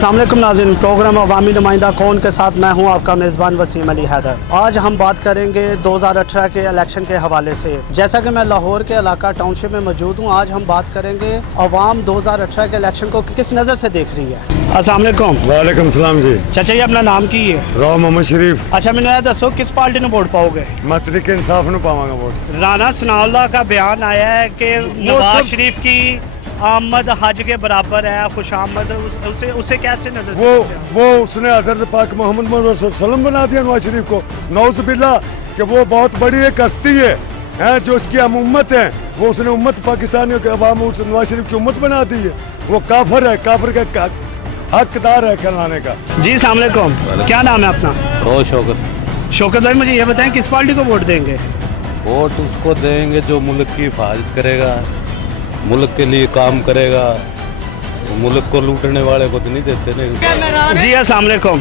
अस्सलाम वालेकुम नाज़रीन, प्रोग्राम अवामी नुमाइंदा कौन के साथ मैं हूं आपका मेज़बान वसीम अली हैदर। आज हम बात करेंगे 2018 के इलेक्शन के हवाले से। जैसा कि मैं लाहौर के इलाका टाउनशिप में मौजूद हूं, आज हम बात करेंगे अवाम 2018 के इलेक्शन को किस नज़र से देख रही है। अस्सलाम वालेकुम। वालेकुम सलाम जी। चाचा जी अपना नाम की है? राव मोहम्मद शरीफ। अच्छा मैंने दसो किस पार्टी ने वोट पाओगे? मैं तरीके इंसाफ में पावांगा वोट। राना सनाउल्लाह का बयान आया है कि नवाज शरीफ की आमद हज के बराबर है, खुश आमद, उसे कैसे नजर वो उसने हज़रत पाक मोहम्मद वसल्लम बना दिया नवाज शरीफ को। नौज़ बिल्लाह कि वो बहुत बड़ी एक हस्ती है जो उसकी हम उम्मत है, वो उसने उम्मत पाकिस्तानियों के अवाम नवाज शरीफ की उम्मत बना दी है। वो काफिर है, काफिर का हकदार है कहलाने का। जी अस्सलाम वालेकुम, क्या नाम है अपना? रोज शौकत। शौकत भाई मुझे ये बताएं किस पार्टी को वोट देंगे? वोट उसको देंगे जो मुल्क की हिफाजत करेगा, मुल्क के लिए काम करेगा। मुल्क को लूटने वाले को तो नहीं देते नहीं। जी अस्सलाम वालेकुम,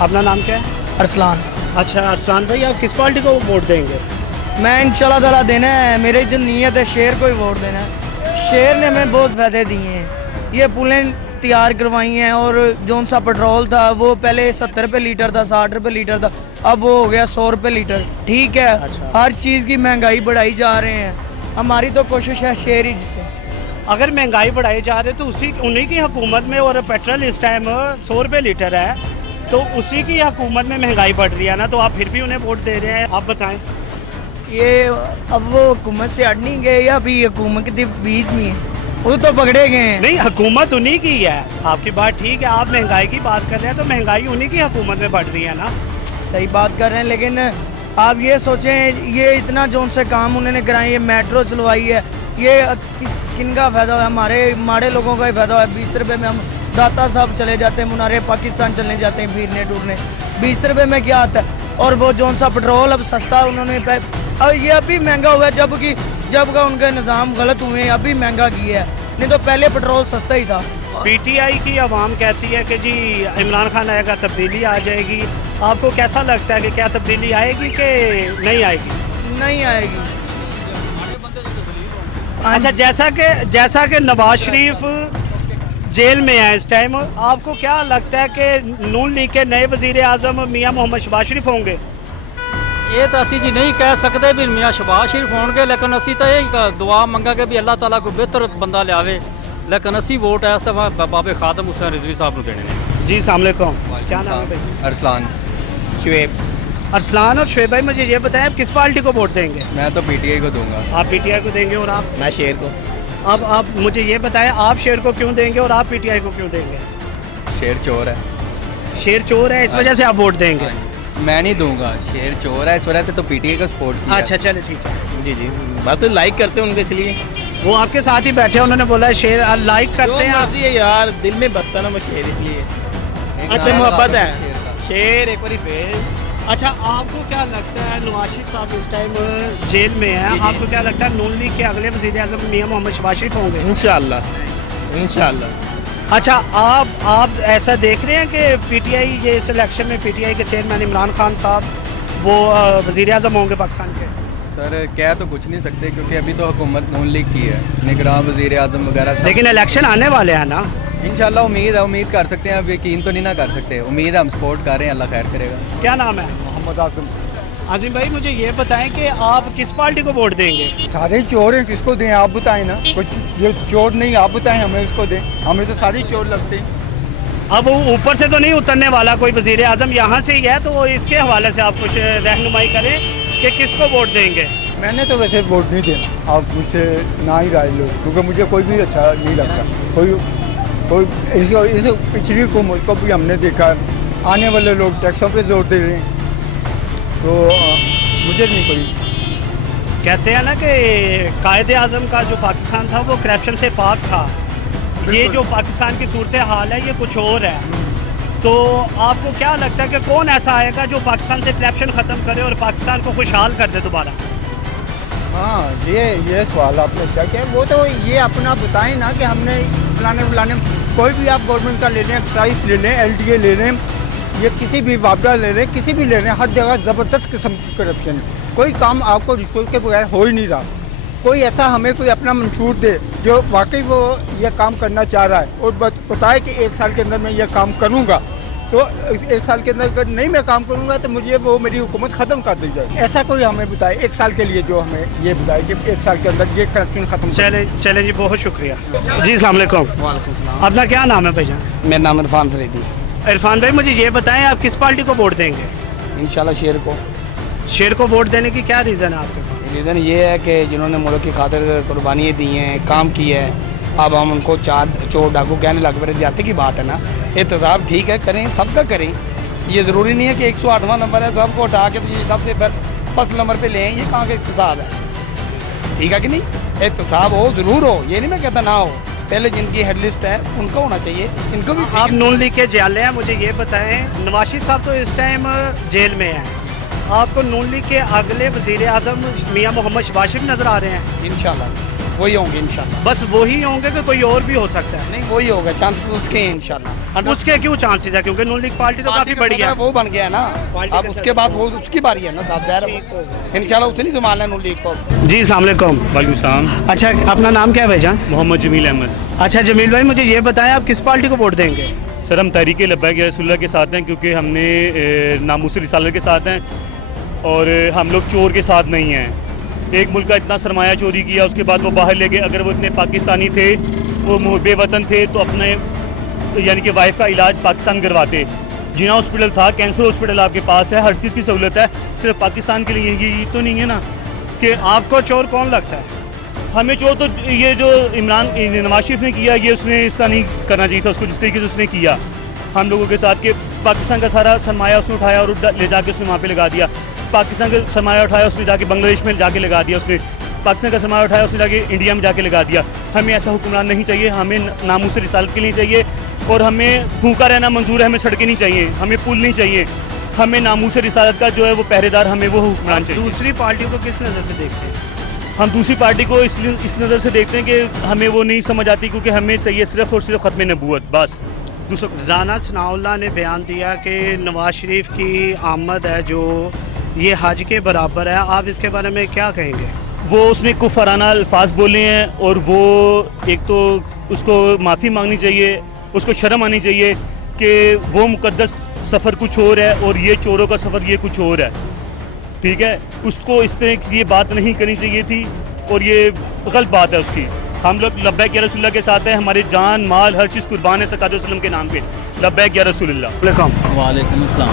अपना नाम क्या है? अरसलान। अच्छा अरसलान भाई, आप किस पार्टी को वोट देंगे? मैं इंशाल्लाह ताला देना है, मेरी जो नीयत है शेर को ही वोट देना है। शेर ने हमें बहुत फायदे दिए हैं, ये पुलें तैयार करवाई हैं, और जौन सा पेट्रोल था वो पहले 70 रुपये लीटर था, 60 रुपये लीटर था, अब वो हो गया 100 रुपये लीटर। ठीक है। अच्छा। हर चीज़ की महंगाई बढ़ाई जा रहे हैं, हमारी तो कोशिश है शेर ही जीते। अगर महंगाई बढ़ाई जा रही है तो उन्हीं की हुकूमत में, और पेट्रोल इस टाइम 100 रुपये लीटर है, तो उसी की हुकूमत में महंगाई बढ़ रही है ना, तो आप फिर भी उन्हें वोट दे रहे हैं। आप बताएं। ये अब वो हुकूमत से हट नहीं गए या अभी हुकूमत के बीच में है, वो तो पकड़े गए हैं। नहीं, हुकूमत उन्हीं की है, आपकी बात ठीक है। आप महंगाई की बात कर रहे हैं तो महंगाई उन्हीं की हुकूमत में बढ़ रही है ना। सही बात कर रहे हैं, लेकिन आप ये सोचें, ये इतना जोन से काम उन्होंने कराए, ये मेट्रो चलवाई है, ये किन का फ़ायदा है? हमारे माड़े लोगों का ही फ़ायदा है। 20 रुपये में हम दाता साहब चले जाते हैं, मुनारे पाकिस्तान चलने जाते हैं फिरने टूरने, 20 रुपये में क्या आता है? और वो जोन सा पेट्रोल अब सस्ता उन्होंने और ये अभी महंगा हुआ है, जब का उनका निज़ाम गलत हुए हैं, अभी महंगा किया है, नहीं तो पहले पेट्रोल सस्ता ही था। पीटीआई की आवाम कहती है कि जी इमरान खान आएगा तब्दीली आ जाएगी। आपको कैसा लगता है कि क्या तब्दीली आएगी कि नहीं आएगी? नहीं आएगी। अच्छा, जैसा कि नवाज शरीफ जेल में है इस टाइम, आपको क्या लगता है कि नून लीग के नए वजीर आज़म मियाँ मोहम्मद शहबाज शरीफ होंगे? ये तो असी जी नहीं कह सकते भी मियाँ शहबाज शरीफ होंगे, लेकिन असी तो यही दुआ मंगा के भी अल्लाह ताला को बेहतर बंदा लियावे, लेकिन असी वोट है बाबे खादम हुसैन रिजवी साहब को देने। जी अस्सलाम वालेकुम, क्या नाम है भाई? अरसलान शुएब। अरसलान और शुएब भाई, मुझे ये बताएं आप किस पार्टी को वोट देंगे? मैं तो पीटीआई को दूंगा। आप पीटीआई को देंगे और आप? मैं शेर को। अब आप मुझे ये बताएं आप शेर को क्यों देंगे और आप पीटीआई को क्यों देंगे? शेर चोर है। शेर चोर है, इस वजह से आप वोट देंगे? मैं नहीं दूंगा, शेर चोर है, इस वजह से तो पीटीआई का सपोर्ट किया। अच्छा चले ठीक है। जी जी, बस लाइक करते हैं उनके, इसलिए वो आपके साथ ही बैठे, उन्होंने बोला है शेर लाइक करते हैं आप। यार दिल में बसता ना वो शेर, इसलिए अच्छा मोहब्बत है शेर एक बार फिर। अच्छा, आपको क्या लगता है नवाज शरीफ साहब इस टाइम जेल में है, आपको क्या लगता है नून लीग के अगले वज़ीर आज़म मियाँ मोहम्मद शहबाज शरीफ होंगे? इंशाल्लाह। अच्छा, आप ऐसा देख रहे हैं कि पीटीआई ये इस इलेक्शन में पीटीआई के चेयरमैन इमरान खान साहब वो वज़ीर आज़म होंगे पाकिस्तान के? सर कह तो कुछ नहीं सकते, क्योंकि अभी तो हुकूमत नून लीग की है, निगरान वज़ीर आज़म वगैरह, लेकिन इलेक्शन आने वाले हैं ना। इंशाल्लाह उम्मीद कर सकते हैं, अब यकीन तो नहीं ना कर सकते, उम्मीद है, हम सपोर्ट कर रहे हैं, अल्लाह खैर करेगा। क्या नाम है? मोहम्मद आसिम। आज़िम भाई मुझे ये बताएं कि आप किस पार्टी को वोट देंगे? सारे चोर हैं, किसको दें आप बताएं ना, कुछ ये चोर नहीं, आप बताएं हमें उसको दें, हमें तो सारे चोर लगते हैं। अब ऊपर से तो नहीं उतरने वाला कोई वज़ीर आज़म, यहाँ से ही है, तो इसके हवाले से आप कुछ रहनुमाई करें कि किसको वोट देंगे? मैंने तो वैसे वोट नहीं देना, आप मुझसे ना ही राय लो, क्योंकि मुझे कोई भी अच्छा नहीं लगता। कोई इस पिछली हुकूमत को भी हमने देखा, आने वाले लोग टैक्सों पे जोर दे रहे हैं, तो मुझे नहीं कोई। कहते हैं ना कि कायदे आज़म का जो पाकिस्तान था वो करप्शन से पाक था, ये जो पाकिस्तान की सूरत हाल है ये कुछ और है। तो आपको क्या लगता है कि कौन ऐसा आएगा जो पाकिस्तान से करप्शन ख़त्म करे और पाकिस्तान को खुशहाल कर दे दोबारा? हाँ, ये सवाल आपने क्या किया, वो तो ये अपना बताएं ना कि हमने फलाने कोई भी आप गवर्नमेंट का ले लें, एक्साइज ले लें, LDA ले लें, ये किसी भी वापडा ले लें, किसी भी ले लें, हर जगह ज़बरदस्त किस्म की करप्शन है। कोई काम आपको रिश्वत के बगैर हो ही नहीं रहा। कोई ऐसा हमें कोई अपना मंशूर दे जो वाकई वो ये काम करना चाह रहा है और बताए कि 1 साल के अंदर मैं ये काम करूँगा, तो 1 साल के अंदर अगर नहीं मैं काम करूँगा तो मुझे वो मेरी हुकूमत ख़त्म कर दी जाए। ऐसा कोई हमें बताए 1 साल के लिए, जो हमें ये बताए कि 1 साल के अंदर ये करप्शन ख़त्म। चलें जी, बहुत शुक्रिया जी। अस्सलाम वालेकुम। वालेकुम सलाम। अपना क्या नाम है भैया? मेरा नाम इरफान फरीदी। इरफान भाई, मुझे ये बताएं आप किस पार्टी को वोट देंगे? इंशाल्लाह शेर को। शेर को वोट देने की क्या रीज़न है आपके? रीज़न ये है कि जिन्होंने मुल्क की खातिर कुर्बानियाँ दी हैं, काम किया है, अब हम उनको चोर डाकू कहने लग पड़े। जाते की बात है ना, एहतसाब ठीक है, करें, सबका करें। ये ज़रूरी नहीं है कि 108वां नंबर है सबको उठा के तो ये सबसे फर्स्ट नंबर पे लें। ये कहाँ का एहतसाब है? ठीक है कि नहीं? एहतसाब हो, ज़रूर हो, ये नहीं मैं कहता ना हो। पहले जिनकी हेड लिस्ट है उनका होना चाहिए, इनको भी। आप नून लीग के जाले हैं, मुझे ये बताएं, नवाज शरीफ साहब तो इस टाइम जेल में हैं, आपको नून लीग के अगले वज़ीर आज़म मियाँ मोहम्मद शहबाज शरीफ नज़र आ रहे हैं? इंशाल्लाह वही होंगे, इंशाल्लाह। बस वही होंगे कि कोई और भी हो सकता है? नहीं, वही होगा, चांसेस उसके हैं इंशाल्लाह। उसके क्यों चांसेस है? क्योंकि नून लीग पार्टी तो काफ़ी बड़ी है, वो बन गया ना, अब उसके बाद वो उसकी बारी है ना साहब, ज़ाहिर इंशाल्लाह उसने नहीं संभालना नून लीग को। जी अस्सलाम वालेकुम। वालेकुम सलाम। अच्छा, अपना नाम क्या है भाईजान? मोहम्मद जमील अहमद। अच्छा जमील भाई, मुझे ये बताएं आप किस पार्टी को वोट देंगे? सर, हम तहरीक लब्बैक या रसूलुल्लाह के साथ हैं, क्योंकि हमने नामूस रिसालत के साथ हैं और हम लोग चोर के साथ नहीं हैं। एक मुल्क का इतना सरमाया चोरी किया, उसके बाद वो बाहर ले गए। अगर वो इतने पाकिस्तानी थे, वो मुहब्बे वतन थे, तो अपने यानी कि वाइफ का इलाज पाकिस्तान करवाते। जिना हॉस्पिटल था, कैंसर हॉस्पिटल आपके पास है, हर चीज़ की सहूलत है, सिर्फ पाकिस्तान के लिए ये तो नहीं है ना कि आपको चोर कौन लगता है? हमें चोर तो ये जो नवाज शरीफ ने किया, ये उसने इस तरह नहीं करना चाहिए था उसको, जिस तरीके से उसने किया हम लोगों के साथ, कि पाकिस्तान का सारा सरमाया उसने उठाया और ले जाके उसने वहाँ पे लगा दिया। पाकिस्तान का सरमाया उठाया उसने जाके बांग्लादेश में जाके लगा दिया, उसने पाकिस्तान का सरमाया उठाया उसने जाके इंडिया में जाके लगा दिया। हमें ऐसा हुक्मरान नहीं चाहिए, हमें नामूस रिसालत के लिए चाहिए और हमें भूखा रहना मंजूर है, हमें सड़कें नहीं चाहिए, हमें पुल नहीं चाहिए, हमें नामूस रिसालत का जो है वो पहरेदार, हमें वो हुक्मरान चाहिए। दूसरी पार्टियों को किस नज़र से देखते हैं? हम दूसरी पार्टी को इस नज़र से देखते हैं कि हमें वो नहीं समझ आती, क्योंकि हमें चाहिए सिर्फ और सिर्फ ख़त्म नबूवत, बस। राना सनाउल्लाह ने बयान दिया कि नवाज शरीफ की आमद है जो ये हज के बराबर है, आप इसके बारे में क्या कहेंगे? वो उसने कुफराना अल्फाज बोले हैं और वो एक तो उसको माफ़ी मांगनी चाहिए, उसको शर्म आनी चाहिए कि वो मुक़द्दस सफ़र कुछ और है और ये चोरों का सफ़र ये कुछ और है। ठीक है, उसको इस तरह की ये बात नहीं करनी चाहिए थी और ये गलत बात है उसकी। हम लोग लब्बैक या रसूलुल्लाह के साथ हैं, हमारे जान माल हर चीज़ कुर्बान है सरकार वसल्लम के नाम पे। लब्बैक या रसूलुल्लाह। वालेकुम अस्सलाम।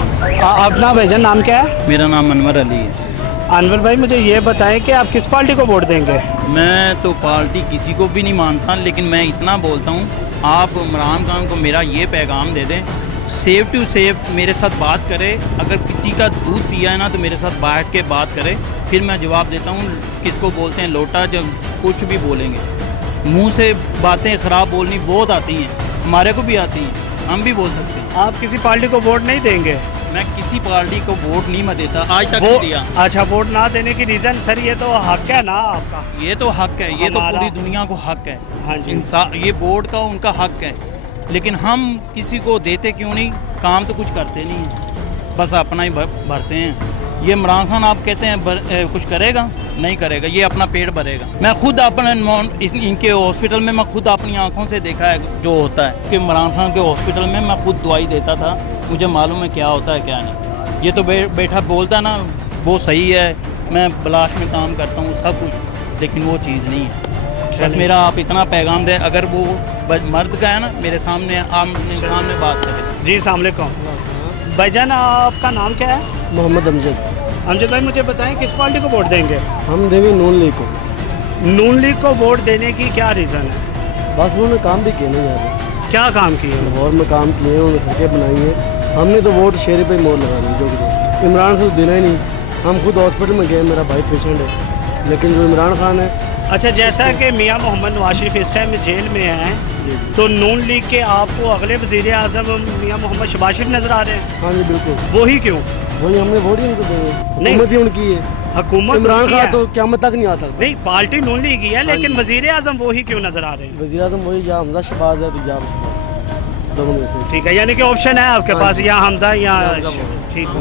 अपना भाईजान नाम क्या है? मेरा नाम अनवर अली है। अनवर भाई, मुझे ये बताएं कि आप किस पार्टी को वोट देंगे? मैं तो पार्टी किसी को भी नहीं मानता, लेकिन मैं इतना बोलता हूँ, आप इमरान खान को मेरा ये पैगाम दे दें, सेव टू सेव मेरे साथ बात करे। अगर किसी का दूध पिया है ना तो मेरे साथ बैठ के बात करे, फिर मैं जवाब देता हूँ। किसको बोलते हैं लोटा, जब कुछ भी बोलेंगे, मुंह से बातें ख़राब बोलनी बहुत आती हैं, हमारे को भी आती हैं, हम भी बोल सकते हैं। आप किसी पार्टी को वोट नहीं देंगे? मैं किसी पार्टी को वोट नहीं मैं देता, आज तक नहीं दिया। अच्छा, वोट ना देने की रीज़न सर ये तो हक है ना आपका? ये तो हक है, ये तो पूरी दुनिया को हक है। हाँ जी, इंसान, ये वोट का उनका हक है, लेकिन हम किसी को देते क्यों नहीं? काम तो कुछ करते नहीं हैं, बस अपना ही भरते हैं। ये इमरान खान आप कहते हैं कुछ करेगा, नहीं करेगा, ये अपना पेट भरेगा। मैं खुद अपने इनके हॉस्पिटल में मैं खुद अपनी आंखों से देखा है जो होता है कि इमरान खान के हॉस्पिटल में मैं खुद दवाई देता था, मुझे मालूम है क्या होता है क्या नहीं। ये तो बैठा बोलता है ना वो सही है, मैं ब्लास्ट में काम करता हूँ सब कुछ, लेकिन वो चीज़ नहीं है। बस मेरा आप इतना पैगाम दें, अगर वो मर्द का है ना मेरे सामने आमने सामने बात करें। जी अस्सलाम वालेकुम। भाईजान आपका नाम क्या है? मोहम्मद अमजद। अमजद भाई, मुझे बताएं किस पार्टी को वोट देंगे? हम देंगे नून लीग को। नून लीग को वोट देने की क्या रीज़न है? बस उन्होंने काम भी किए ना यहाँ पे। क्या काम किए? लाहौर में काम किए हैं, उन्होंने सड़कें बनाई हैं। हमने तो वोट शेर पे मोड़ लगानी, जो कि इमरान से तो देना ही नहीं। हम खुद हॉस्पिटल में गए, मेरा भाई पेशेंट है, लेकिन जो इमरान खान है। अच्छा, जैसा कि मियाँ मोहम्मद नवाज शरीफ इस टाइम जेल में हैं, तो नून लीग के आपको अगले वज़ीर आज़म मियाँ मोहम्मद शहबाज शरीफ नज़र आ रहे हैं? हाँ जी बिल्कुल। वही क्यों? वही हमने वोट ही उनको देंगे, हुकूमत ही उनकी है। हुकूमत इमरान खान तो क़यामत तक नहीं आ सकता। नहीं, पार्टी नून लीग ही है, लेकिन वज़ीर आज़म वही क्यों नज़र आ रहे हैं? वज़ीर आज़म वही, या हमजा शहबाज है तो या शहबाज, दोनों में से। ठीक है, यानी कि ऑप्शन है आपके पास, या हमजा या ठीक हो,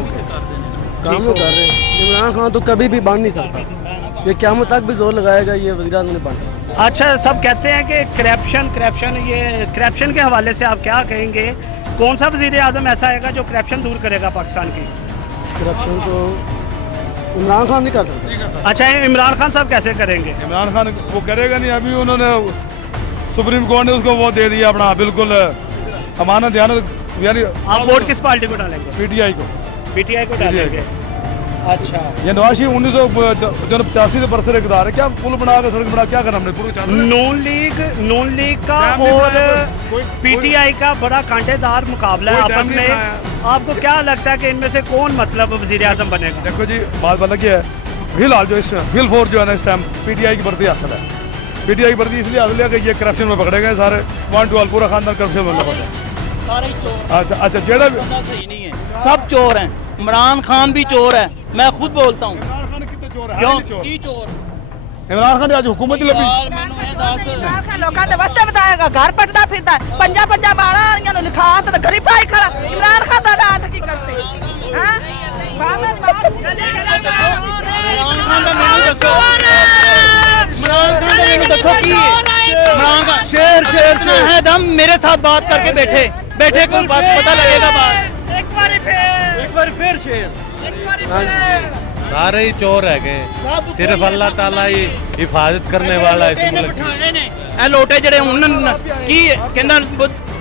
काम तो कर रहे हैं। इमरान खान तो कभी भी बन नहीं सकता। ये क़यामत तक भी जोर लगाएगा, ये वज़ीर-ए-आज़म ने बन सकता। अच्छा, सब कहते हैं कि करप्शन के हवाले से आप क्या कहेंगे? कौन सा वज़ीर-ए-आज़म ऐसा आएगा जो करप्शन दूर करेगा पाकिस्तान की? करप्शन तो इमरान खान नहीं कर सकता। अच्छा, इमरान खान साहब कैसे करेंगे? इमरान खान वो करेगा नहीं, अभी उन्होंने सुप्रीम कोर्ट ने उसको वो दे दिया अपना बिल्कुल अमानत यानी। आप वोट किस पार्टी को डालेंगे? PTI को। PTI को डालेंगे। अच्छा, ये नवाज शरीफ 1985 से बरसर इक़्तिदार है, क्या पुल बना के सड़क बना क्या करना हमने पूरे नून लीग का और PTI का बड़ा कांटेदार मुकाबला है आपस में। आपको क्या लगता है कि इनमें से कौन मतलब वज़ीर-ए-आज़म बनेगा? देखो जी, बात अलग है। फिलहाल जो इस फिल जो है ना इस टाइम PTI की भर्ती हासिल है। PTI की भर्ती इसलिए हासिल है कि ये करप्शन में पकड़े गए सारे, 1 to all पूरा खानदान करप्शन में लगा है। अच्छा, जेड़ा सही नहीं है, सब चोर हैं। इमरान खान भी चोर है, मैं खुद बोलता हूँ। इमरान खान आज हुकूमत लगी लोगों के वास्ते बताएगा, घर पटदा फिरदा पंजा बाड़ा इन्होंने लिखा तो गरीब भाई खड़ा इमरान खान दा रात की कर से हां शेर है दम मेरे साथ बात करके बैठे को बात पता लगेगा। बात एक बार फिर शेर सारे ही चोर है गए, सिर्फ अल्लाह ताला ही हिफाजत करने वाला है इस मुल्क की। लोटे जड़े की कहना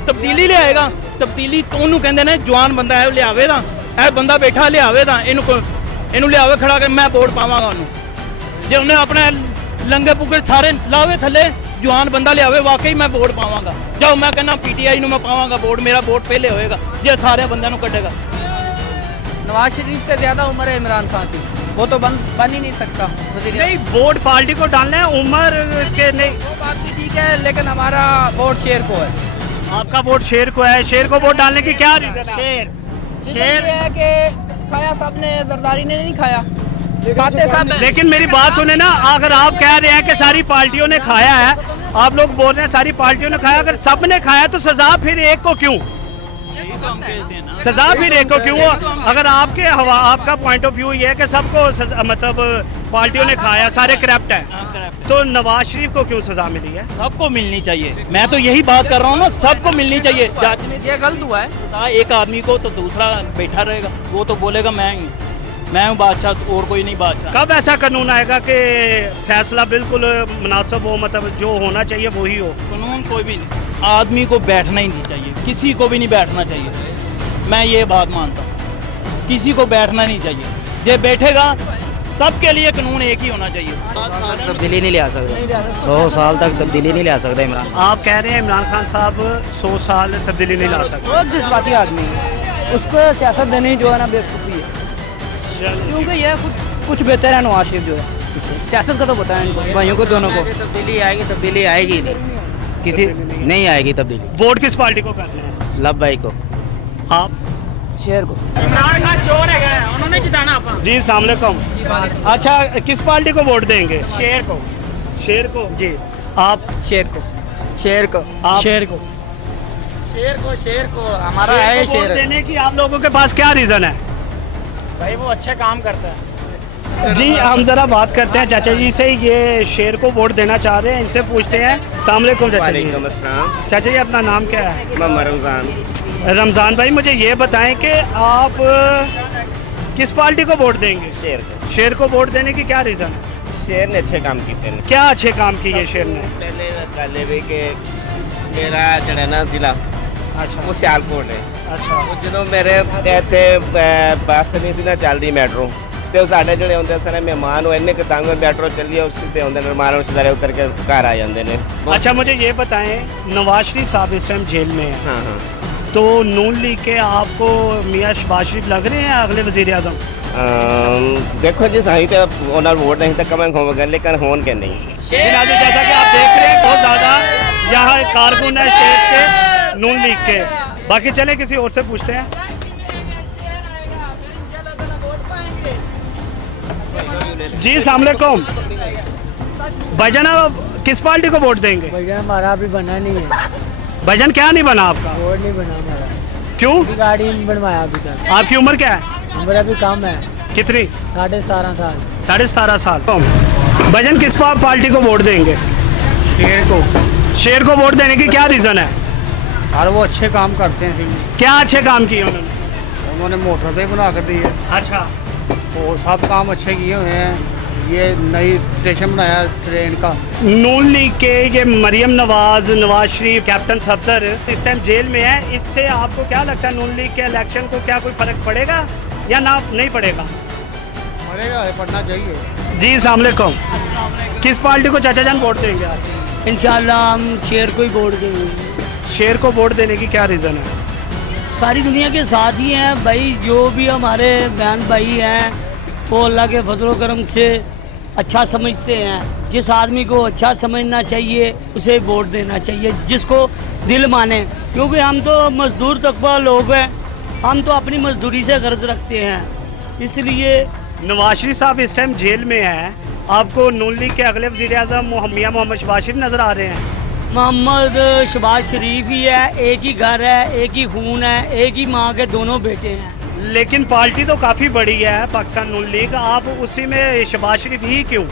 तब्दीली लियाएगा, तब्दीली तो उन्होंने कहते ने जवान बंदा है लियावे दा, ए बंदा बैठा लियावे दा, इनू लियावे खड़ा कर मैं वोट पावांगा उन्होंने। जे उन्हें अपने लंगे पुके सारे लावे थले, जवान बंदा लियावे वाकई मैं वोट पावांगा। जाओ मैं कहना PTI नू मैं पावांगा वोट, मेरा वोट पहले होएगा जे सारे बंदे नू कटेगा। नवाज शरीफ से ज्यादा उम्र है इमरान खान की, वो तो बन ही नहीं सकता। नहीं, वोट पार्टी को डालना है, उम्र के नहीं। वो बात भी ठीक है, लेकिन हमारा वोट शेर को है। आपका वोट शेर को है। शेर को वोट डालने की क्या रीजन है? शेर है कि खाया सबने, जरदारी ने नहीं खाया, खाते सब। लेकिन मेरी बात सुने ना, अगर आप कह रहे हैं कि सारी पार्टियों ने खाया है, आप लोग बोल रहे हैं सारी पार्टियों ने खाया, अगर सब ने खाया तो सजा फिर एक को क्यों? सजा फिर एक को क्यों? अगर आपका पॉइंट ऑफ व्यू ये है कि सबको मतलब पार्टियों ने खाया, सारे करप्ट है, तो नवाज शरीफ को क्यों सजा मिली है? सबको मिलनी चाहिए, मैं तो यही बात कर रहा हूँ ना, सबको मिलनी चाहिए। ये गलत हुआ है एक आदमी को तो दूसरा बैठा रहेगा, वो तो बोलेगा मैं हूँ बादशाह और कोई नहीं बादशाह। कब ऐसा कानून आएगा कि फैसला बिल्कुल मुनासिब हो, मतलब जो होना चाहिए वही हो? कानून कोई भी नहीं, आदमी को बैठना ही नहीं चाहिए, किसी को भी नहीं बैठना चाहिए। मैं ये बात मानता हूँ, किसी को बैठना नहीं चाहिए। जो बैठेगा सबके लिए कानून एक ही होना चाहिए। तब्दीली नहीं ले आ सकता, 100 साल तक तब्दीली नहीं ले आ सकता इमरान। आप कह रहे हैं इमरान खान साहब 100 साल तब्दीली नहीं ला सकते? बहुत जज्बाती आदमी है, उसको सियासत देनी जो है ना बेवकूफ़ी है, क्योंकि यह कुछ बेहतर है नवाज शरीफ जो है। सियासत का तो पता है इनको भाइयों को, दोनों को। तब्दीली आएगी नहीं, किसी नहीं आएगी तब्दीली। वोट किस पार्टी को करना है? लब भाई को। आप? शेर को। इमरान खान चोर है, उन्होंने जिताना आपका। जी अस्सलाम वालेकुम। अच्छा, किस पार्टी को वोट देंगे? शेर को। शेर को जी। आप? शेर को। शेर को। आप? शेर को। शेर को हमारा है शेर। देने की आप लोगों के पास क्या रीजन है? भाई वो अच्छे काम करता है। जी, हम जरा बात करते हैं चाचा जी से, ये शेर को वोट देना चाह रहे हैं, इनसे पूछते हैं। अस्सलाम वालेकुम चाचा जी। चाचा जी, अपना नाम क्या है? रमजान। रमजान भाई, मुझे ये बताएं कि आप किस पार्टी को वोट देंगे? शेर को। शेर को वोट देने की क्या रीजन है? शेर ने अच्छे काम किए। क्या अच्छे काम किए शेर ने? पहले गल भी कि मेरा जड़ा ना जिला, अच्छा, वो सियालकोट है। अच्छा, जो मेरे इतने बस नहीं सी ना चलती मैट्रो, तो साढ़े जोड़े होंगे सारे मेहमान वो इन्ने तंग मैट्रो चलिए उससे होंगे मेहमान रिश्तेदार उतर के घर आ जाते हैं। अच्छा, मुझे ये बताएं, नवाज शरीफ साहब इस टाइम जेल में है। हाँ हाँ। तो नून लीग के आपको मियाँ शहबाज शरीफ लग रहे हैं अगले वज़ीर-ए-आज़म? देखो जी, सही तो उन्होंने वोट नहीं तो कमेंट होगा, लेकिन होन के नहीं। जैसा कि आप देख रहे हैं, बहुत ज़्यादा यहाँ कारकुन है शेर के, नून लीग के। बाकी चले किसी और से पूछते हैं। जी अस्सलाम वालेकुम भाईजान, आप किस पार्टी को वोट देंगे? भाईजान हमारा अभी बना नहीं है। भाईजान क्या नहीं बना आपका? वोट नहीं बना हमारा। क्यों? गाड़ी नहीं बनवाया अभी तक। आपकी उम्र क्या है? उम्र अभी कम है। कितनी? 17.5 साल। 17.5 साल। भजन किस पार्टी को वोट देंगे? शेर को। शेर को वोट देने की क्या रीज़न है? सर वो अच्छे काम करते हैं। क्या अच्छे काम किए उन्होंने? उन्होंने मोटर पे बना कर दी है। अच्छा। वो सब काम अच्छे किए हुए हैं। ये नई स्टेशन बनाया ट्रेन का। नून लीग के ये मरियम नवाज, नवाज शरीफ, कैप्टन सफदर इस टाइम जेल में है। इससे आपको क्या लगता है नून लीग के इलेक्शन को क्या कोई फर्क पड़ेगा या ना नहीं पड़ेगा? पड़ेगा, पड़ना चाहिए। जी अस्सलाम वालेकुम। किस पार्टी को चाचा जान वोट देंगे आप? इंशाल्लाह हम शेर को ही वोट देंगे। शेर को वोट देने की क्या रीज़न है? सारी दुनिया के साथ ही हैं भाई, जो भी हमारे बहन भाई हैं वो अल्लाह के फजल करम से अच्छा समझते हैं। जिस आदमी को अच्छा समझना चाहिए उसे वोट देना चाहिए, जिसको दिल माने, क्योंकि हम तो मजदूर तबका लोग हैं, हम तो अपनी मजदूरी से गर्ज रखते हैं। इसलिए नवाज शरीफ साहब इस टाइम जेल में हैं, आपको नून लीग के अगले वज़ीर-ए-आज़म मियां मोहम्मद शहबाज शरीफ नज़र आ रहे हैं? मोहम्मद शहबाज शरीफ ही है, एक ही घर है, एक ही खून है, एक ही माँ के दोनों बेटे हैं। लेकिन पार्टी तो काफ़ी बड़ी है पाकिस्तान नून लीग, आप उसी में शहबाज शरीफ ही क्यों?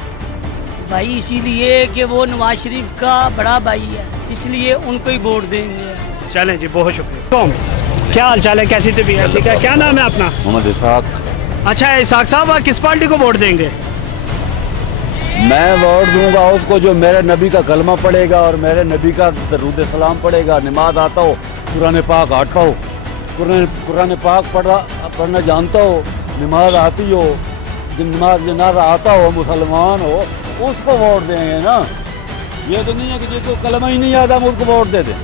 भाई इसीलिए कि वो नवाज शरीफ का बड़ा भाई है, इसलिए उनको ही वोट देंगे। चलें जी, बहुत शुक्रिया। क्या हाल चाल है, कैसी तबीयत? ठीक है, क्या नाम है अपना? मोहम्मद इसाक। अच्छा इसाक साहब, आप किस पार्टी को वोट देंगे? मैं वोट दूंगा उसको जो मेरे नबी का कलमा पढ़ेगा और मेरे नबी का दरूद सलाम पढ़ेगा, नमाज आता हो, कुरान पाक आता हो, कुरान पाक पढ़ना जानता हो, नमाज आती हो, नमाज जनाजा आता हो, मुसलमान हो, उसको वोट देंगे ना। ये तो नहीं है कि जिसको कलमा ही नहीं आता हम उसको वोट दे दें।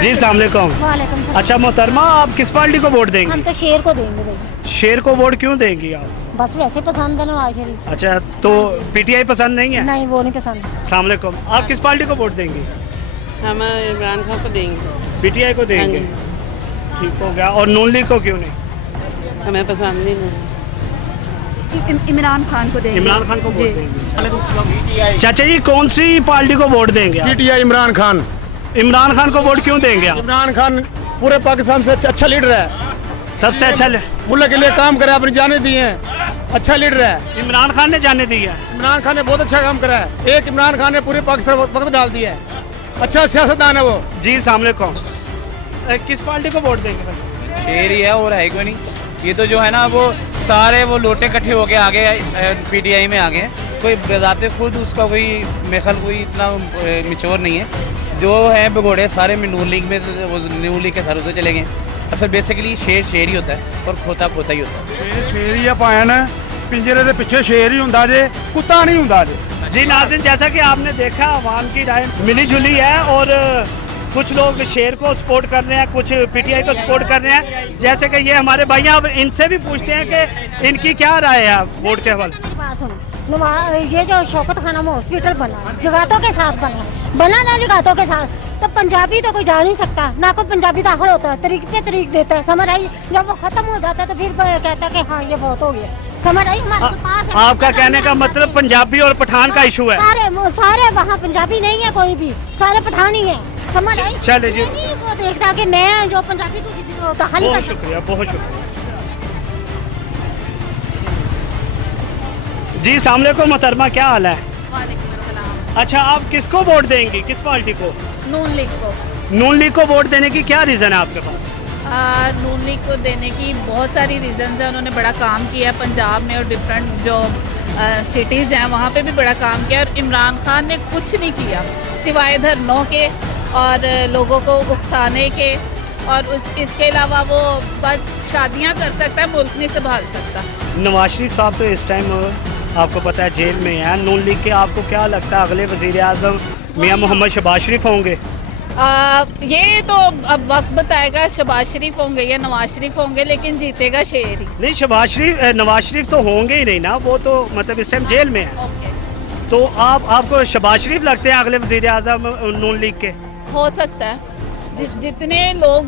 जी अस्सलाम वालेकुम। अच्छा मोहतरमा, आप किस पार्टी को वोट देंगे? हम तो शेर को देंगे भाई। शेर को वोट क्यों देंगी आप? बस वैसे पसंद है नवाज शरीफ। अच्छा, तो पीटीआई पसंद नहीं है? नहीं, वो नहीं पसंद। अस्सलाम वालेकुम। आप किस पार्टी को वोट देंगी? हम इमरान खान को देंगे। पीटीआई को देंगे? ठीक हो गया। और नून लीग को क्यों नहीं? हमें पसंद नहीं। इमरान खान को देंगे। इमरान खान को वोट देंगे। चाचा जी कौन सी पार्टी को वोट देंगे? पीटीआई इमरान खान। इमरान खान को वोट क्यों देंगे आप? इमरान खान पूरे पाकिस्तान से अच्छा लीडर है, सबसे अच्छा मुल्क के लिए काम करे, अपनी जाने दी है, अच्छा लीडर है। इमरान खान ने जाने दी है? इमरान खान ने बहुत अच्छा काम करा है। एक इमरान खान ने पूरे पाकिस्तान वक्त डाल दिया है, अच्छा सियासतदान है वो। जी अस्सलाम वालेकुम। किस पार्टी को वोट देंगे भाई? शेर ही है और है कोई नहीं। ये तो जो है ना वो सारे वो लोटे इकट्ठे होके आगे पीटीआई में आ गए, कोई बजाते खुद उसका कोई मेखल कोई इतना मिच्योर नहीं है। जो है भगोड़े सारे नून लीग में, नून लीग के सारे उधर चले गए। असल बेसिकली शेर शेर ही होता है और खोता खोता ही होता है। शेर ही है पायन, पिंजरे के पीछे शेर ही होता जे, कुत्ता नहीं होता जे। जी नाज़रीन, जैसा कि आपने देखा अवाम की राय मिली जुली है और कुछ लोग शेर को सपोर्ट कर रहे हैं, कुछ पीटीआई को सपोर्ट कर रहे हैं। जैसे कि ये हमारे भाई, अब इनसे भी पूछते हैं कि इनकी क्या राय है वोट के हवाले। ये जो शौकत खाना में हॉस्पिटल बना जगातों के साथ बना ना जगातों के साथ, तो पंजाबी तो कोई जा नहीं सकता, ना कोई पंजाबी दाखिल होता है, तरीक पे तरीक देता है, समझ आई? जब वो खत्म हो जाता है तो फिर कहता है कि हाँ ये बहुत हो गया, समझ आई? हमारे पास आपका कहने का मतलब पंजाबी और पठान का इशू है? सारे वहाँ पंजाबी नहीं है कोई भी, सारे पठान ही है, समझ आई? चले जी, वो देखता कि मैं जो पंजाबी को किसी को दाखिल कर। बहुत शुक्रिया, बहुत शुक्रिया। जी अस्सलाम वालेकुम मोहतरमा, क्या हाल है? अच्छा, आप किसको वोट देंगी, किस पार्टी को? नून लीग को। नून लीग को वोट देने की क्या रीज़न है आपके पास? नून लीग को देने की बहुत सारी रीज़न्स हैं। उन्होंने बड़ा काम किया है पंजाब में और डिफरेंट जो सिटीज़ हैं वहाँ पे भी बड़ा काम किया। और इमरान खान ने कुछ नहीं किया सिवाय धरनों के और लोगों को उकसाने के, और इसके अलावा वो बस शादियाँ कर सकता है, मुल्क नहीं संभाल सकता। नवाज शरीफ साहब तो इस टाइम आपको पता है जेल में है। नून लीग के आपको क्या लगता है अगले वज़ीर-ए-आज़म मियां मोहम्मद शहबाज शरीफ होंगे? ये तो अब वक्त बताएगा, शहबाज शरीफ होंगे या नवाज शरीफ होंगे, लेकिन जीतेगा शेर ही। नहीं, नवाज शरीफ तो होंगे ही नहीं ना, वो तो मतलब इस टाइम जेल में है। तो आपको शहबाज शरीफ लगते हैं अगले वज़ीर-ए-आज़म नून लीग के? हो सकता है, जितने लोग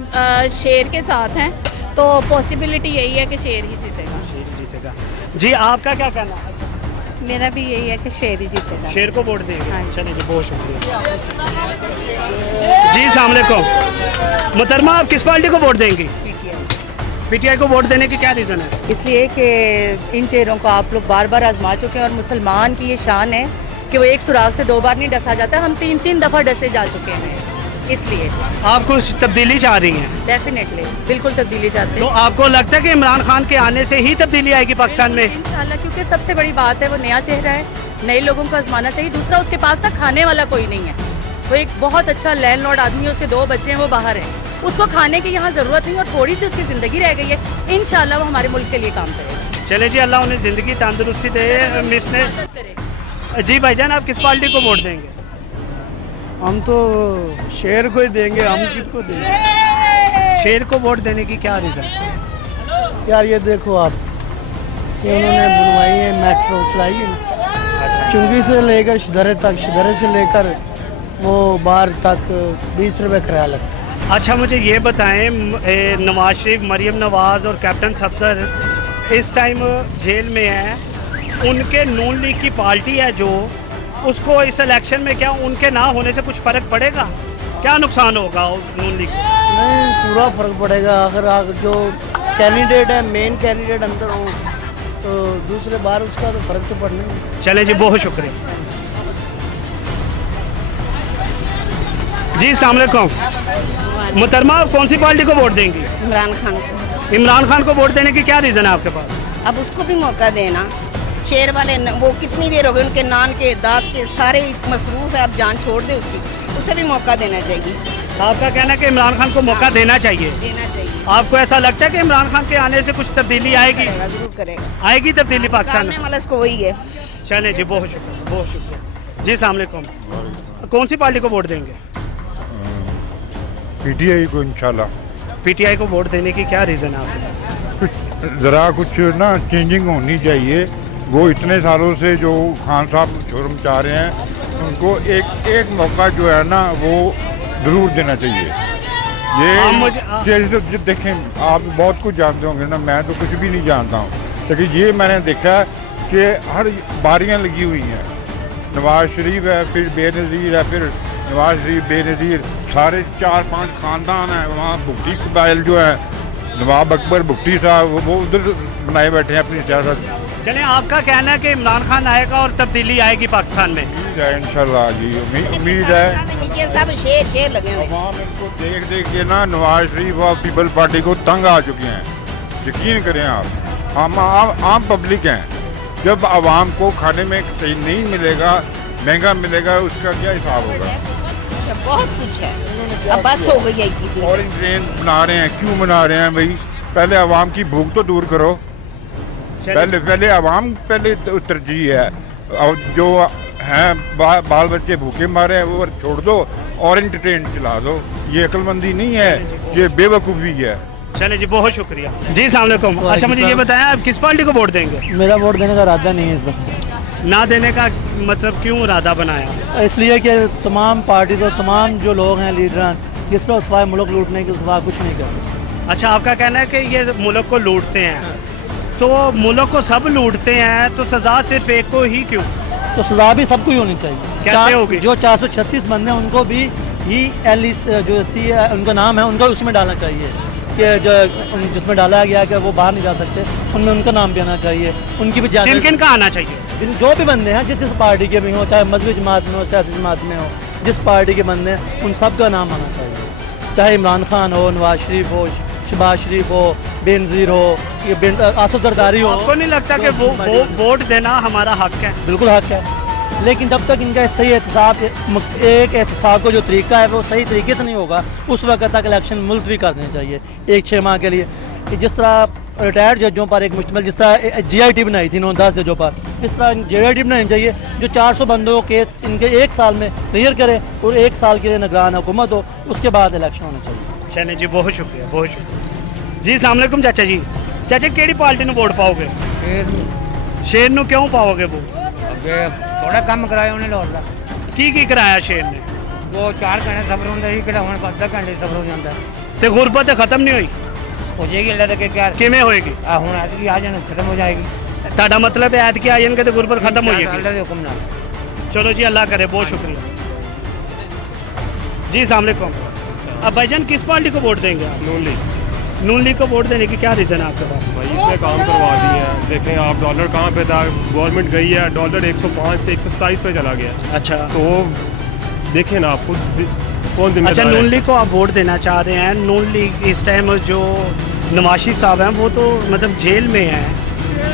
शेर के साथ हैं तो पॉसिबिलिटी यही है कि शेर ही जीतेगा। जी आपका क्या कहना है? मेरा भी यही है कि शेर ही जीतेगा। शेर को वोट देंगे? हाँ। चलिए जी, बहुत शुक्रिया। जी अस्सलाम वालेकुम मोहतरमा, आप किस पार्टी को वोट देंगी? पीटीआई को वोट देने की क्या रीज़न है? इसलिए कि इन चेहरों को आप लोग बार बार आजमा चुके हैं और मुसलमान की ये शान है कि वो एक सुराख से 2 बार नहीं डसा जाता, हम 3 दफ़ा डसे जा चुके हैं। इसलिए आप कुछ तब्दीली चाह रही हैं? डेफिनेटली बिल्कुल तब्दीली चाहते हैं। तो आपको लगता है कि इमरान खान के आने से ही तब्दीली आएगी पाकिस्तान में? इंशाल्लाह, क्योंकि सबसे बड़ी बात है वो नया चेहरा है, नए लोगों को आजमाना चाहिए। दूसरा, उसके पास ना खाने वाला कोई नहीं है, वो एक बहुत अच्छा लैंडलॉर्ड आदमी है, उसके 2 बच्चे हैं, वो बाहर हैं, उसको खाने की यहाँ ज़रूरत नहीं और थोड़ी सी उसकी ज़िंदगी रह गई है। इंशाल्लाह वो हमारे मुल्क के लिए काम करेगा। चले जी, अल्लाह उन्हें ज़िंदगी तंदुरुस्ती दे। मिस ने जी भाईजान, आप किस पार्टी को वोट देंगे? हम तो शेर को ही देंगे, हम किसको देंगे? शेर को वोट देने की क्या रीज़न? यार ये देखो आप, ये उन्होंने बनवाई है, मेट्रो चलाई है, चुंगी से लेकर शिदरे तक, शिदरे से लेकर वो बाहर तक 20 रुपये किराया लगता है। अच्छा, मुझे ये बताएं, नवाज शरीफ, मरियम नवाज़ और कैप्टन सफदर इस टाइम जेल में है, उनके नून लीग की पार्टी है जो, उसको इस इलेक्शन में क्या उनके ना होने से कुछ फ़र्क पड़ेगा? क्या नुकसान होगा नून लीग? नहीं, पूरा फ़र्क पड़ेगा। अगर जो कैंडिडेट है, मेन कैंडिडेट अंदर हो तो दूसरे बार उसका तो फ़र्क तो पड़ना ही। चले जी, बहुत शुक्रिया जी। अस्सलाम वालेकुम मुहतरमा, आप कौन सी पार्टी को वोट देंगी? इमरान खान को। इमरान खान को वोट देने की क्या रीज़न है आपके पास? अब उसको भी मौका देना। शेर वाले वो कितनी देर हो गई, उनके नान के दाग के सारे मसरूफ़ है, अब जान छोड़ दे उसकी, उसे भी मौका देना चाहिए। आपका कहना है कि इमरान खान को मौका देना चाहिए? देना चाहिए। आपको ऐसा लगता है कि इमरान खान के आने से कुछ तब्दीली आएगी? जरूर करेगा, आएगी तब्दीली पाकिस्तान में? वाला इसको वही है। चले जी, बहुत शुक्रिया, बहुत शुक्रिया जी। अस्सलाम वालेकुम, कौन सी पार्टी को वोट देंगे? PTI को इंशाल्लाह। PTI को वोट देने की क्या रीज़न है आपका? ज़रा कुछ ना चेंजिंग होनी चाहिए। वो इतने सालों से जो खान साहब शोर मचा रहे हैं, उनको एक मौका जो है ना वो ज़रूर देना चाहिए। ये देखें, आप बहुत कुछ जानते होंगे ना, मैं तो कुछ भी नहीं जानता हूँ, लेकिन ये मैंने देखा कि हर बारियाँ लगी हुई हैं। नवाज शरीफ है, फिर बेनज़ीर है, फिर नवाज शरीफ, बेनज़ीर, सारे 4-5 ख़ानदान हैं वहाँ। भुट्टी कबाइल जो है, नवाब अकबर भुट्टी साहब, वो उधर बनाए बैठे हैं अपनी सियासत। चले, आपका कहना है कि इमरान खान आएगा और तब्दीली आएगी पाकिस्तान में? इंशाल्लाह जी, उम्मीद है। नीचे सब शेर लगे हुए हैं। इनको देख के ना नवाज शरीफ और पीपल पार्टी को तंग आ चुके हैं। यकीन करें आप, हम आम पब्लिक हैं। जब आवाम को खाने में सही नहीं मिलेगा, महंगा मिलेगा, उसका क्या हिसाब होगा? बहुत कुछ है, अब बस हो गई है। ऑरेंज ट्रेन बना रहे हैं, क्यों बना रहे हैं भाई? पहले आवाम की भूख तो दूर करो। पहले आवाम पहले तरजीह है, और जो हैं बाल बच्चे भूखे मारे हैं वो छोड़ दो, ऑरेंज ट्रेन चला दो। ये अक्लमंदी नहीं है, ये बेवकूफ़ी है। चले जी, बहुत शुक्रिया जी। अस्सलाम वालेकुम। अच्छा, मुझे ये बताएं, आप किस पार्टी को वोट देंगे? मेरा वोट देने का इरादा नहीं है इस दफ़ा। ना देने का मतलब क्यों इरादा बनाया? इसलिए कि तमाम पार्टी और तमाम जो लोग हैं लीडरान, ये सिर्फ सिवाय मुल्क लूटने के सिवा कुछ नहीं करते। अच्छा, आपका कहना है कि ये मुल्क को लूटते हैं, तो मुल्क को सब लूटते हैं, तो सज़ा सिर्फ एक को ही क्यों? तो सज़ा भी सबको ही होनी चाहिए। कैसे होगी? जो 436 बंदे हैं उनको भी जो सी उनका नाम है, उनको उसमें डालना चाहिए कि जो जिसमें डाला गया कि वो बाहर नहीं जा सकते, उनमें उनका नाम भी आना चाहिए। उनकी भी किन किन का आना चाहिए? जो भी बंदे हैं, जिस पार्टी के भी हो, चाहे मजहबी जमात में हो, सियासी जमात में हो, जिस पार्टी के बंदे हैं, उन सब का नाम आना चाहिए। चाहे इमरान खान हो, नवाज शरीफ हो, शहबाज शरीफ हो, बेनज़ीर हो, ये आसिफ जरदारी हो। आपको नहीं लगता कि वो वोट देना हमारा हक है? बिल्कुल हक है, लेकिन जब तक इनका सही एहतसाब, एक एहतसाब का जो तरीका है वो सही तरीके से नहीं होगा, उस वक्त तक इलेक्शन मुलतवी कर देने चाहिए 1-6 माह के लिए। कि जिस तरह रिटायर्ड जजों पर एक मुश्तमिल, जिस तरह GIT बनाई थी 9-10 जजों पर, इस तरह GIT बनानी चाहिए जो 400 बंदों के इनके 1 साल में क्लियर करे और 1 साल के लिए निगरान हुकूमत हो, उसके बाद इलेक्शन होना चाहिए। चले जी, बहुत शुक्रिया, बहुत शुक्रिया जी। अस्सलाम वालेकुम चाचा जी। चाचा, केड़ी पार्टी ਨੂੰ ਵੋਟ ਪਾਓਗੇ? शेर ਨੂੰ क्यों पाओगे वो? थोड़ा कम कराया उन्हें लौट ला। की कराया शेर ने? वो 4 घंटे सफर होंगे ही, किड़ा हुन 10 घंटे सफर हो जाता है। ते गुरबत खत्म नहीं हुई? हो जाएगी, अल्लाह तक क्या किवें होएगी? हुन ऐतकी आ जाने खत्म हो जाएगी। ਤੁਹਾਡਾ मतलब है ऐतकी आ जाएंगे तो गुरबत खत्म हो जाएगी? अल्लाह के हुक्म नाल। चलो जी, अल्लाह करे, बहुत शुक्रिया जी। अस्सलाम वालेकुम। अब भाईजान, किस पार्टी को वोट देंगे? नून लीग। नून लीग को वोट देने की क्या रीज़न है आपके पास? भाई इतने काम करवा दिए हैं, देखें आप डॉलर कहाँ पे था, गवर्नमेंट गई है, डॉलर 105 से 127 पे चला गया। अच्छा, तो देखें ना आप खुद कौन जिम्मेदार अच्छा, है? नून लीग को आप वोट देना चाह रहे हैं। नून लीग इस टाइम जो नवाज शरीफ साहब हैं वो तो मतलब जेल में हैं,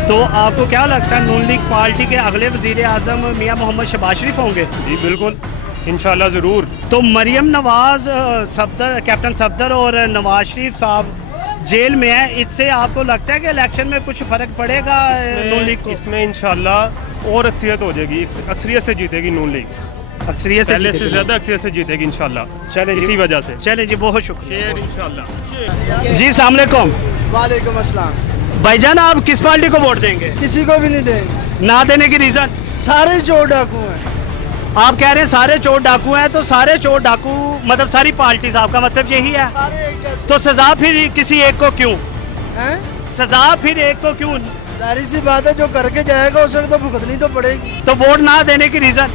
तो आपको क्या लगता है नून लीग पार्टी के अगले वज़ीर आज़म मियाँ मोहम्मद शहबाज शरीफ होंगे? जी बिल्कुल, इंशाल्लाह ज़रूर। तो मरियम नवाज, सफदर, कैप्टन सफदर और नवाज शरीफ साहब जेल में है, इससे आपको लगता है कि इलेक्शन में कुछ फ़र्क पड़ेगा नून लीग को? इसमें इंशाल्लाह और अक्सरियत हो जाएगी, अक्सरियत से जीतेगी नून लीग, अक्सरियत से पहले से ज़्यादा अक्सरियत से जीतेगी इंशाल्लाह। चले इसी वजह से। चले जी, बहुत शुक्रिया इंशाल्लाह। जी, अस्सलाम वालेकुम। वालेकुम अस्सलाम। भाईजान, आप किस पार्टी को वोट देंगे? किसी को भी नहीं देंगे। ना देने की रीज़न? सारे चोर डाकू हैं। आप कह रहे हैं सारे चोर डाकू हैं, तो सारे चोर डाकू मतलब सारी पार्टीज, आपका मतलब यही है? सारे एक जैसे। तो सजा फिर किसी एक को क्यों? हैं? सजा फिर एक को क्यों? जाहिर सी बात है, जो करके जाएगा उसे तो भुगतनी तो पड़ेगी। तो वोट ना देने की रीज़न?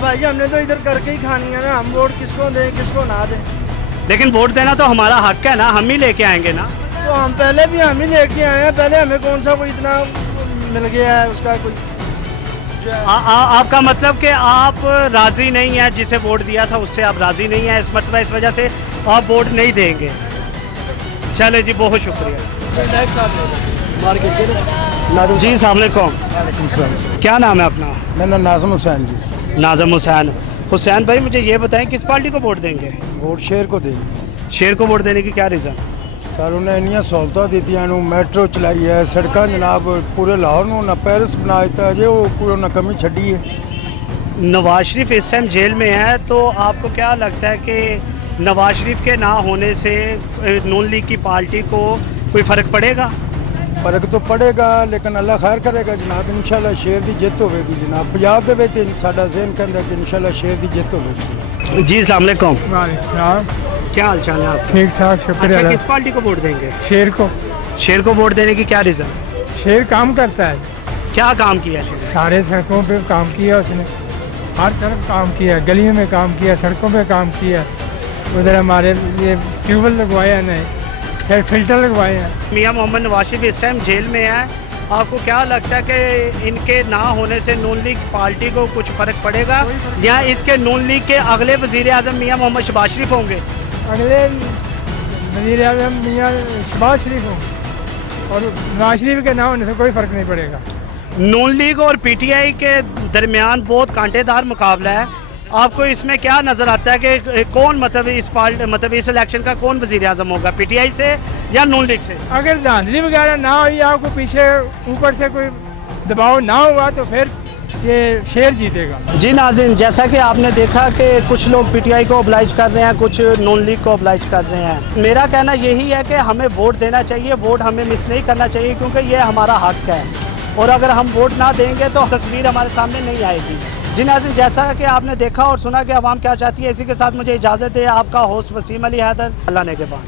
भाई हमने तो इधर करके ही खानी है ना, हम वोट किसको दें किसको ना दें। लेकिन वोट देना तो हमारा हक है ना, हम ही लेके आएंगे ना। तो हम पहले भी हम ही लेके आए हैं, पहले हमें कौन सा कोई इतना मिल गया है उसका कोई आपका मतलब कि आप राज़ी नहीं है, जिसे वोट दिया था उससे आप राज़ी नहीं है, इस मतलब इस वजह से आप वोट नहीं देंगे। चले जी, बहुत शुक्रिया जी। अस्सलाम वालेकुम। क्या नाम है अपना? मेरा नाम नाज़म हुसैन जी। नाज़म हुसैन। हुसैन भाई, मुझे ये बताएं किस पार्टी को वोट देंगे? वोट शेर को देंगे। शेर को वोट देने की क्या रीज़न? सर उन्हें इन्नियां सहूलतां दित्तियां, मैट्रो चलाई है, सड़कां जनाब पूरे लाहौर नूं ना पेरिस बना दिता जे, वो कोई उन्हें कमी छड़ी है। नवाज शरीफ इस टाइम जेल में है, तो आपको क्या लगता है कि नवाज शरीफ के ना होने से नून लीग की पार्टी को कोई फ़र्क पड़ेगा? फ़र्क तो पड़ेगा, लेकिन अल्लाह खैर करेगा जनाब। इंशाल्लाह शेर की जित होगी जनाब। पंजाब दे विच साडा ज़हन कहंदा कि इंशाल्लाह शेर की जित होगी। जी, अस्सलाम वालेकुम। वालेकुम। क्या हाल चाल है आपका? ठीक ठाक, शुक्रिया। अच्छा, किस पार्टी को वोट देंगे? शेर को। शेर को वोट देने की क्या रीज़न? शेर काम करता है। क्या काम किया है? सारे सड़कों पे काम किया उसने, हर तरफ काम किया, गलियों में काम किया, सड़कों पे काम किया। उधर हमारे ये ट्यूबवेल लगवाया नहीं, फिर फिल्टर लगवाए हैं। मियाँ मोहम्मद नवाज शरीफ इस टाइम जेल में है, आपको क्या लगता है कि इनके ना होने से नून लीग पार्टी को कुछ फ़र्क पड़ेगा, या इसके नून लीग के अगले वज़ीर आज़म मियाँ मोहम्मद शहबाज शरीफ होंगे? अगले वज़ीर आज़म मियाँ शहबाज शरीफ होंगे, और नवाज शरीफ के ना होने से कोई फ़र्क नहीं पड़ेगा। नून लीग और पीटीआई के दरमियान बहुत कांटेदार मुकाबला है, आपको इसमें क्या नज़र आता है कि कौन मतलब इस इलेक्शन का कौन वज़ीर आज़म होगा, पीटीआई से या नून लीग से? अगर धांधली वगैरह ना हुई, आपको पीछे ऊपर से कोई दबाव ना हुआ, तो फिर ये शेर जीतेगा। जी नाज़रीन, जैसा कि आपने देखा कि कुछ लोग पीटीआई को ओबलाइज कर रहे हैं, कुछ नून लीग को ओबलाइज कर रहे हैं। मेरा कहना यही है कि हमें वोट देना चाहिए, वोट हमें मिस नहीं करना चाहिए, क्योंकि ये हमारा हक है, और अगर हम वोट ना देंगे तो तस्वीर हमारे सामने नहीं आएगी। जी नाज़रीन, जैसा कि आपने देखा और सुना कि आवाम क्या चाहती है, इसी के साथ मुझे इजाज़त दे आपका होस्ट वसीम अली हैदर। अल्लाह ने के बाद।